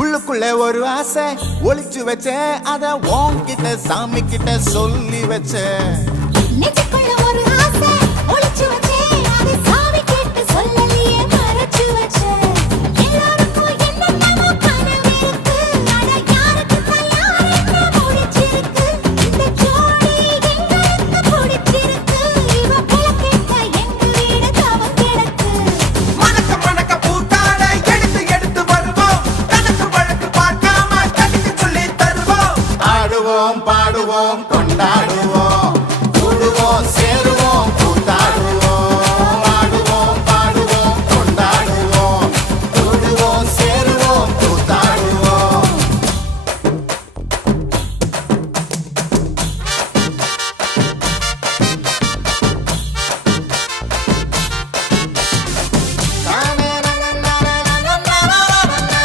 உள்ளுக்குள்ள ஒரு ஆசை ஒளிச்சு வச்சேன், அத உன்கிட்ட சாமி கிட்ட சொல்லி வச்சேன். நெஞ்சுக்குள்ள ஒரு ஆசை ஒளிச்சு வச்சேன், அதை சாமி கிட்ட சொல்லலையே மறைச்சு வச்சேன். எல்லாருக்கும் என்னென்னமோ கனவு இருக்கு, அட யாருக்கு யார் என்ன முடிச்சிருக்கு. இந்த ஜோடி எங்களுக்கு பிடிச்சிருக்கு, இவ புலக்கிட்ட எங்க வீடு தவம் கிடக்கு. மணக்க மணக்க பூத்தாட எடுத்து எடுத்து வருவோம், கணக்கு வழக்கு பார்க்காம கடிச்சு சொல்லி தருவோம். ஆடுவோம் பாடுவோம் கொண்டாடுவோம், கூடுவோம் சேருவோம்.